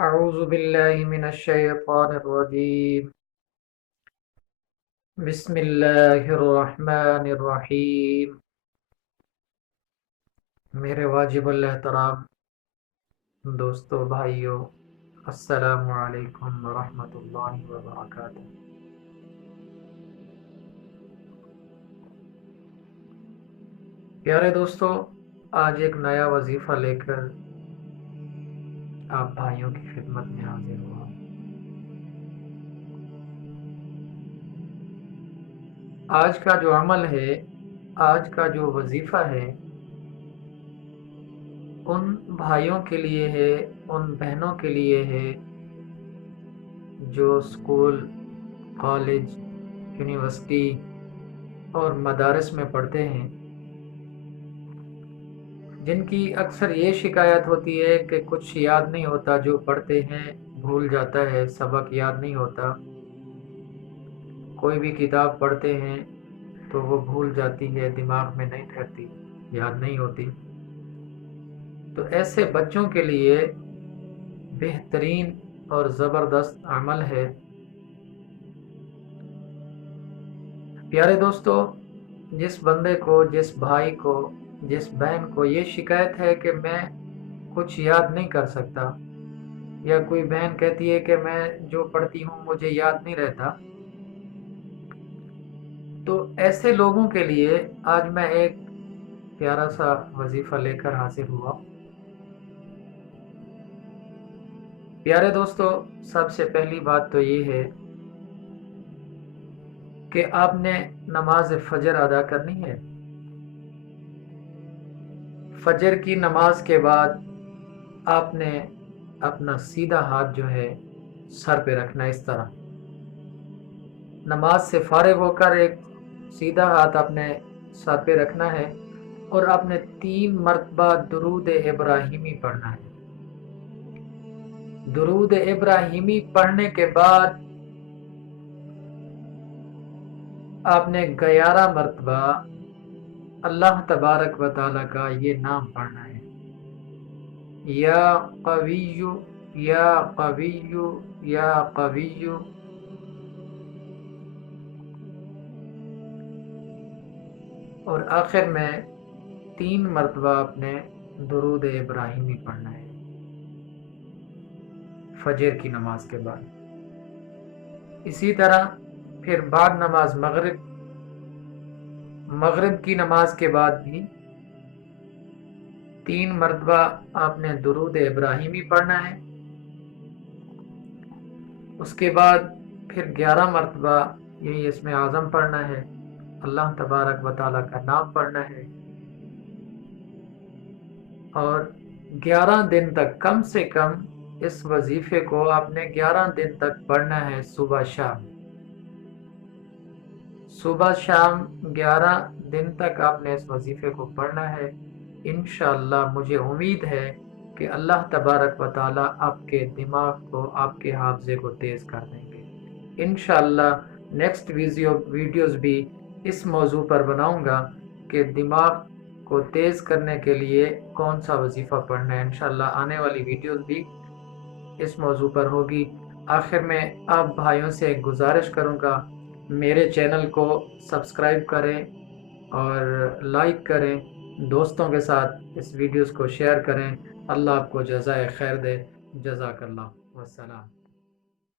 أعوذ بالله من الشيطان الرجيم. بسم الله الرحمن الرحیم. میرے واجب الاحترام دوستو بھائیو، السلام علیکم ورحمۃ اللہ وبرکاتہ. پیارے دوستو، آج ایک نیا وظیفہ لے کر آپ بھائیوں کی خدمت میں حاضر ہوا. آج کا جو عمل ہے، آج کا جو وظیفہ ہے، ان بھائیوں کے لیے ہے، ان بہنوں کے لیے ہے جو اسکول، کالج، یونیورسٹی اور مدارس میں پڑھتے ہیں، جن کی اکثر یہ شکایت ہوتی ہے کہ کچھ یاد نہیں ہوتا، جو پڑھتے ہیں بھول جاتا ہے، سبق یاد نہیں ہوتا. کوئی بھی کتاب پڑھتے ہیں تو وہ بھول جاتی ہے، دماغ میں نہیں ٹھہرتی، یاد نہیں ہوتی. تو ایسے بچوں کے لیے بہترین اور زبردست عمل ہے. پیارے دوستو، جس بندے کو، جس بھائی کو، جس بہن کو یہ شکایت ہے کہ میں کچھ یاد نہیں کر سکتا، یا کوئی بہن کہتی ہے کہ میں جو پڑھتی ہوں مجھے یاد نہیں رہتا، تو ایسے لوگوں کے لیے آج میں ایک پیارا سا وظیفہ لے کر حاضر ہوا. پیارے دوستو، سب سے پہلی بات تو یہ ہے کہ آپ نے نماز فجر ادا کرنی ہے. فجر کی نماز کے بعد آپ نے اپنا سیدھا ہاتھ جو ہے سر پہ رکھنا، اس طرح. نماز سے فارغ ہو کر ایک سیدھا ہاتھ اپنے سر پہ رکھنا ہے، اور آپ نے 3 مرتبہ درود ابراہیمی پڑھنا ہے. درود ابراہیمی پڑھنے کے بعد آپ نے 11 مرتبہ اللہ تبارک و تعالیٰ کا یہ نام پڑھنا ہے: یا قوی یا قوی یا قوی. اور آخر میں 3 مرتبہ آپ نے درود ابراہیمی پڑھنا ہے فجر کی نماز کے بعد. اسی طرح پھر بعد نماز مغرب کی نماز کے بعد بھی 3 مرتبہ آپ نے درود ابراہیمی پڑھنا ہے. اس کے بعد پھر 11 مرتبہ یہی اسم اعظم پڑھنا ہے، اللہ تبارک و تعالیٰ کا نام پڑھنا ہے. اور 11 دن تک، کم سے کم اس وظیفے کو آپ نے 11 دن تک پڑھنا ہے، صبح شام. صبح شام 11 دن تک آپ نے اس وظیفے کو پڑھنا ہے. انشاءاللہ مجھے امید ہے کہ اللہ تبارک و تعالیٰ آپ کے دماغ کو، آپ کے حافظے کو تیز کر دیں گے. انشاءاللہ نیکسٹ ویڈیوز بھی اس موضوع پر بناؤں گا کہ دماغ کو تیز کرنے کے لیے کون سا وظیفہ پڑھنا ہے. انشاءاللہ آنے والی ویڈیوز بھی اس موضوع پر ہوگی. آخر میں آپ بھائیوں سے ایک گزارش کروں گا، میرے چینل کو سبسکرائب کریں اور لائک کریں، دوستوں کے ساتھ اس ویڈیوز کو شیئر کریں. اللہ آپ کو جزائے خیر دے. جزاک اللہ، والسلام.